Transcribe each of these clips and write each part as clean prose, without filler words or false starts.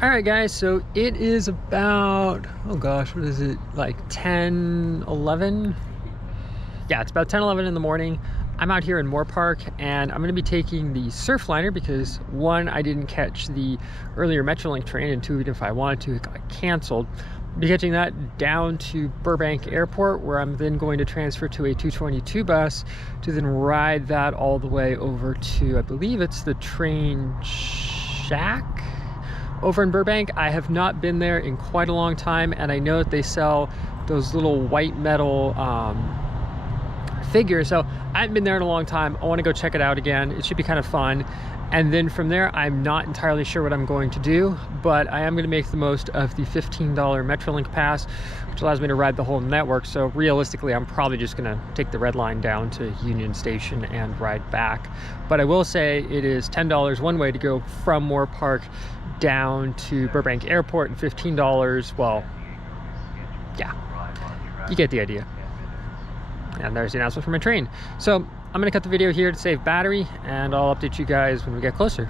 All right, guys, so it is about, oh gosh, what is it, like 10, 11? Yeah, it's about 10, 11 in the morning. I'm out here in Moore Park, and I'm gonna be taking the Surfliner because one, I didn't catch the earlier Metrolink train, and two, even if I wanted to, it got canceled. I'll be catching that down to Burbank Airport, where I'm then going to transfer to a 222 bus to then ride that all the way over to, I believe it's the train shack over in Burbank. I have not been there in quite a long time, and I know that they sell those little white metal figures, so I haven't been there in a long time. I want to go check it out again. It should be kind of fun. And then from there, I'm not entirely sure what I'm going to do, but I am going to make the most of the $15 Metrolink pass, which allows me to ride the whole network. So realistically, I'm probably just going to take the red line down to Union Station and ride back. But I will say it is $10 one way to go from Moore Park down to Burbank Airport, and $15, well, yeah, you get the idea. And there's the announcement for my train. So I'm gonna cut the video here to save battery, and I'll update you guys when we get closer.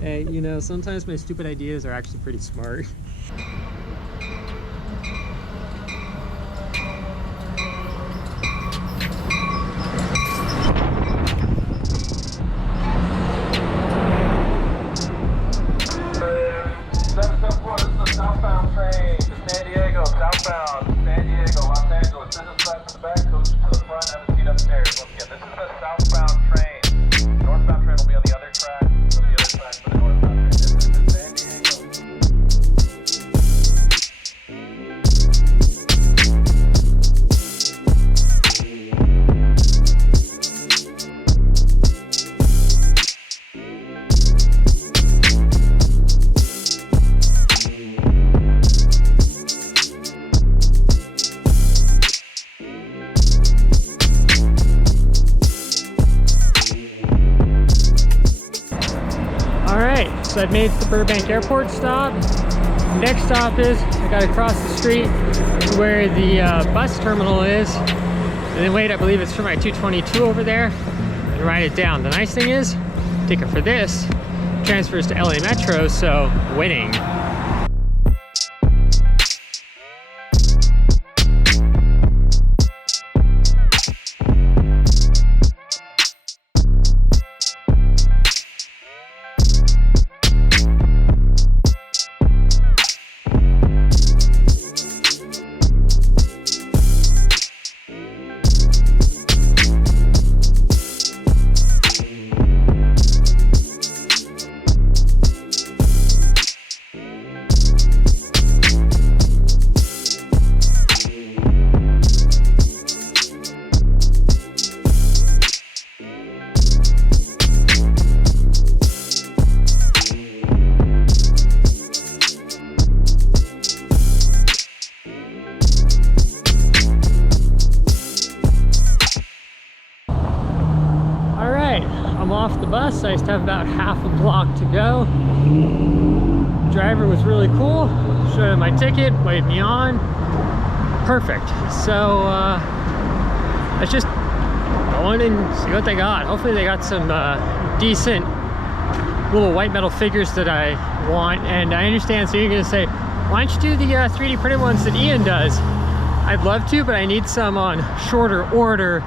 Hey, you know, sometimes my stupid ideas are actually pretty smart. Southbound train to San Diego, southbound, San Diego, Los Angeles. Business class in the back, coach to the front, have a seat upstairs. Once again, this is the southbound train. Northbound train will be on the other track, go to the other track for the northbound train. This is to San Diego. So I've made the Burbank Airport stop. Next stop is I gotta cross the street to where the bus terminal is, and then wait, I believe it's for my 222 over there, and ride it down. The nice thing is, ticket for this transfers to LA Metro, so winning. I'm off the bus. I just have about half a block to go. The driver was really cool. Showed him my ticket, waved me on. Perfect. So let's just go in and see what they got. Hopefully they got some decent little white metal figures that I want. And I understand, so you're gonna say, why don't you do the 3D printed ones that Ian does? I'd love to, but I need some on shorter order.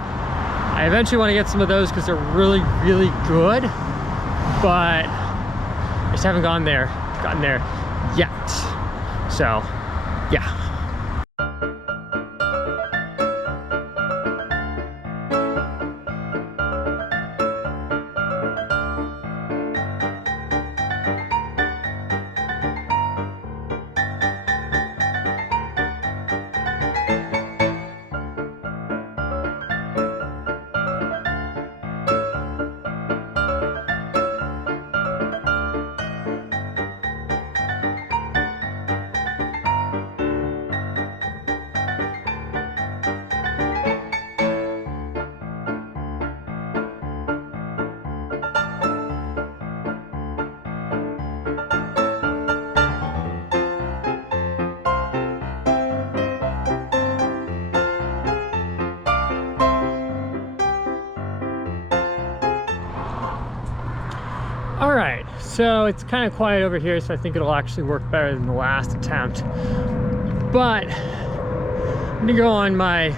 I eventually want to get some of those because they're really, really good, but I just haven't gotten there yet. So, yeah. So it's kind of quiet over here, so I think it'll actually work better than the last attempt. But I'm gonna go on my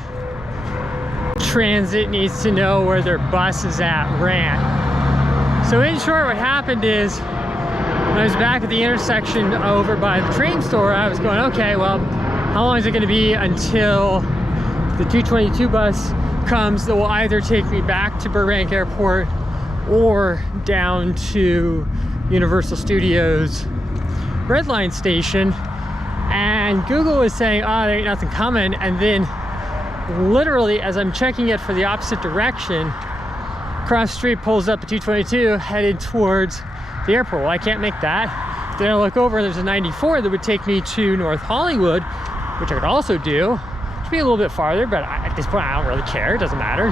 transit needs to know where their bus is at rant. So in short, what happened is when I was back at the intersection over by the train store, I was going, okay, well, how long is it gonna be until the 222 bus comes that will either take me back to Burbank Airport or down to Universal Studios Red Line station? And Google was saying, oh, there ain't nothing coming. And then literally as I'm checking it for the opposite direction, across the street pulls up a 222 headed towards the airport. Well, I can't make that. Then I look over, there's a 94 that would take me to North Hollywood, which I could also do. Which would be a little bit farther, but at this point I don't really care, it doesn't matter.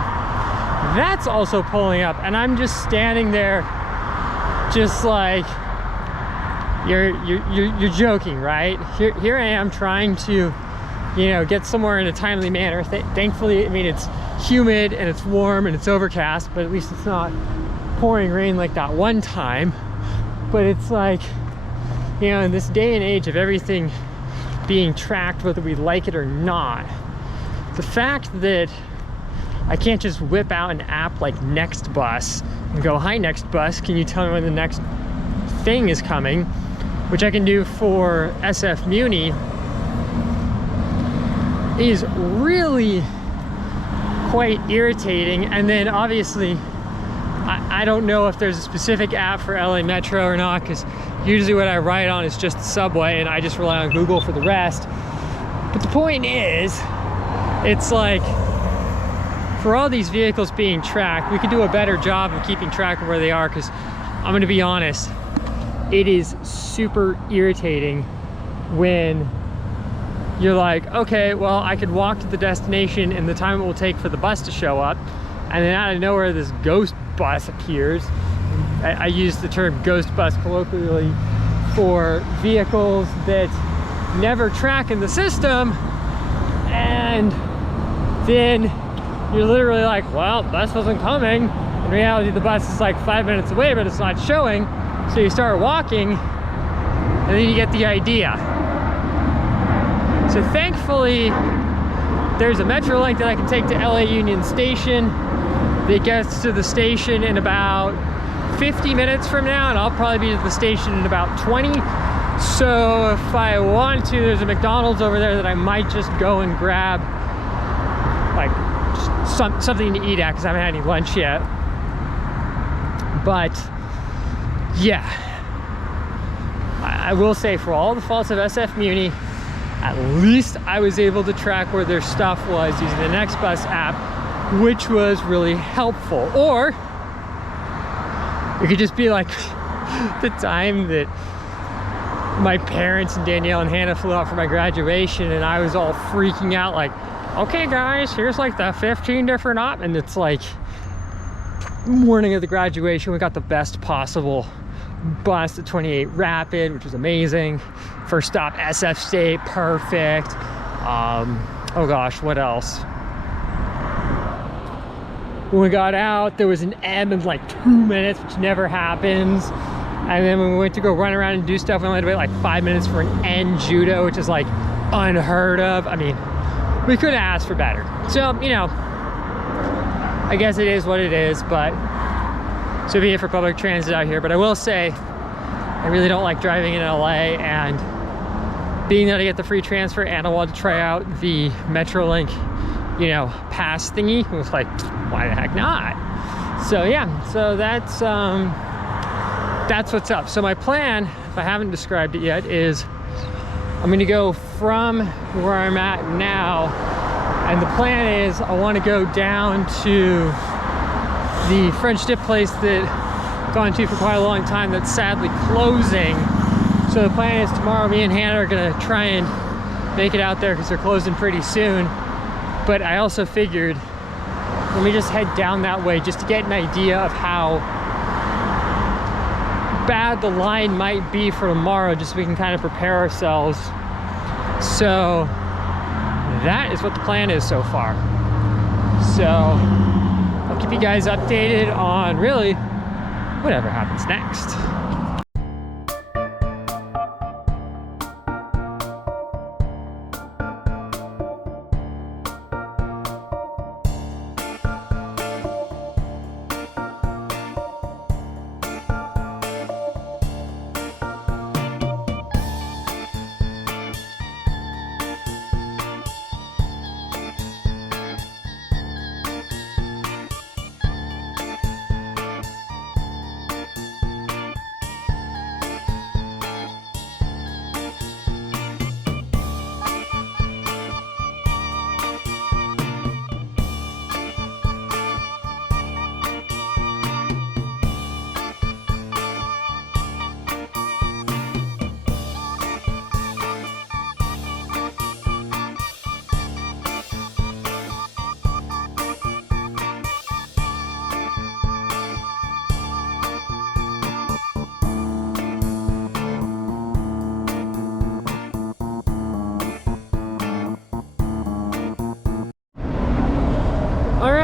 That's also pulling up, and I'm just standing there just like, you're joking, right? Here I am trying to, you know, get somewhere in a timely manner. Thankfully, I mean, it's humid and it's warm and it's overcast, but at least it's not pouring rain like that one time. But it's like, you know, in this day and age of everything being tracked, whether we like it or not, the fact that I can't just whip out an app like Next Bus and go, hi Next Bus, can you tell me when the next thing is coming? Which I can do for SF Muni, is really quite irritating. And then obviously, I don't know if there's a specific app for LA Metro or not, because usually what I write on is just the subway and I just rely on Google for the rest. But the point is, it's like, for all these vehicles being tracked, we could do a better job of keeping track of where they are, because I'm gonna be honest, it is super irritating when you're like, okay, well, I could walk to the destination in the time it will take for the bus to show up, and then out of nowhere this ghost bus appears. I use the term ghost bus colloquially for vehicles that never track in the system, and then you're literally like, well, bus wasn't coming. In reality, the bus is like 5 minutes away, but it's not showing. So you start walking, and then you get the idea. So thankfully, there's a Metrolink that I can take to LA Union Station that gets to the station in about 50 minutes from now, and I'll probably be at the station in about 20. So if I want to, there's a McDonald's over there that I might just go and grab like something to eat at, because I haven't had any lunch yet. But yeah, I will say, for all the faults of SF Muni, at least I was able to track where their stuff was using the Next Bus app, which was really helpful. Or it could just be like the time that my parents and Danielle and Hannah flew out for my graduation, and I was all freaking out like, okay guys, here's like the 15 different options. And it's like morning of the graduation, we got the best possible bus, the 28 Rapid, which was amazing. First stop, SF State, perfect. Oh gosh, what else? When we got out, there was an M in like 2 minutes, which never happens. And then when we went to go run around and do stuff, we only had to wait like 5 minutes for an N judo, which is like unheard of. I mean, we could have asked for better. So, you know, I guess it is what it is, but so be it for public transit out here. But I will say, I really don't like driving in LA, and being that I get the free transfer and I wanted to try out the Metrolink, you know, pass thingy, it was like, why the heck not? So yeah, so that's what's up. So my plan, if I haven't described it yet, is I'm gonna go from where I'm at now, and the plan is I want to go down to the French dip place that I've gone to for quite a long time that's sadly closing. So the plan is tomorrow me and Hannah are gonna try and make it out there because they're closing pretty soon. But I also figured, let me just head down that way just to get an idea of how bad the line might be for tomorrow, just so we can kind of prepare ourselves. So that is what the plan is so far. So I'll keep you guys updated on really whatever happens next.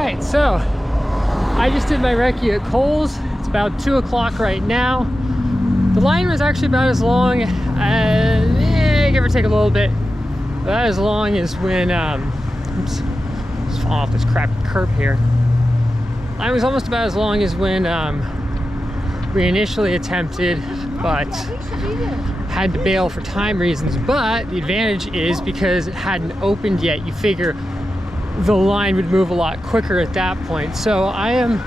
right, so I just did my recce at Kohl's. It's about 2 o'clock right now. The line was actually about as long, give or take a little bit, about as long as when, oops, just falling off this crappy curb here. Line was almost about as long as when we initially attempted, but had to bail for time reasons. But the advantage is because it hadn't opened yet, you figure the line would move a lot quicker at that point. So I am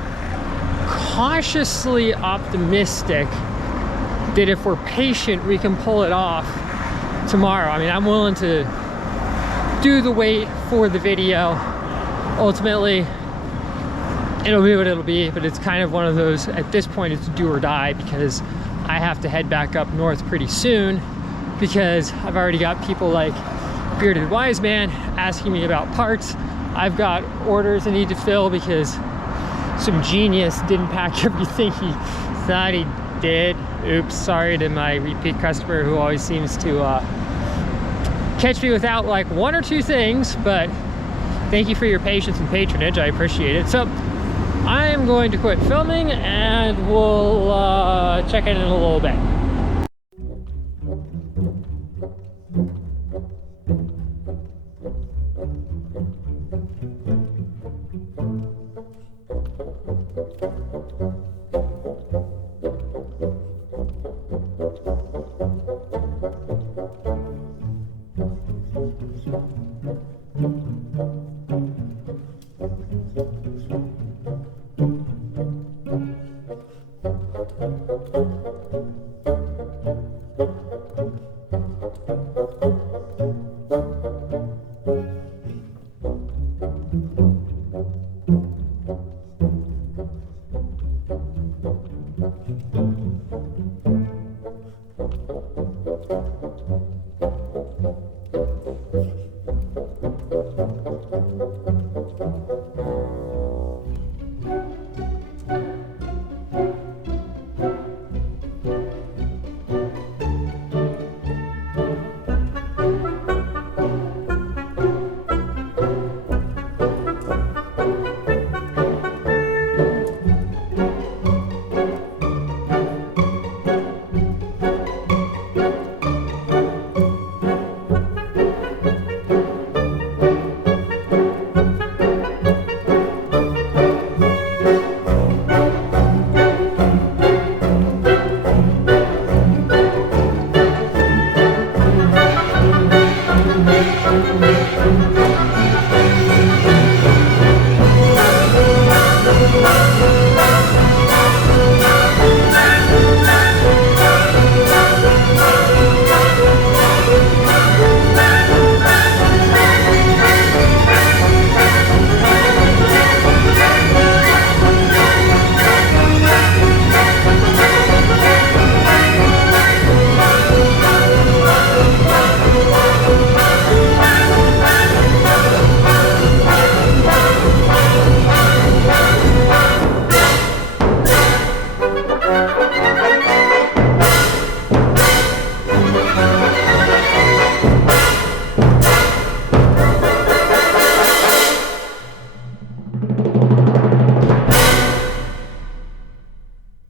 cautiously optimistic that if we're patient, we can pull it off tomorrow. I mean, I'm willing to do the wait for the video. Ultimately, it'll be what it'll be, but it's kind of one of those, at this point, it's do or die, because I have to head back up north pretty soon, because I've already got people like Bearded Wise Man asking me about parts. I've got orders I need to fill because some genius didn't pack everything he thought he did. Oops, sorry to my repeat customer who always seems to catch me without like 1 or 2 things, but thank you for your patience and patronage. I appreciate it. So I am going to quit filming and we'll check in a little bit.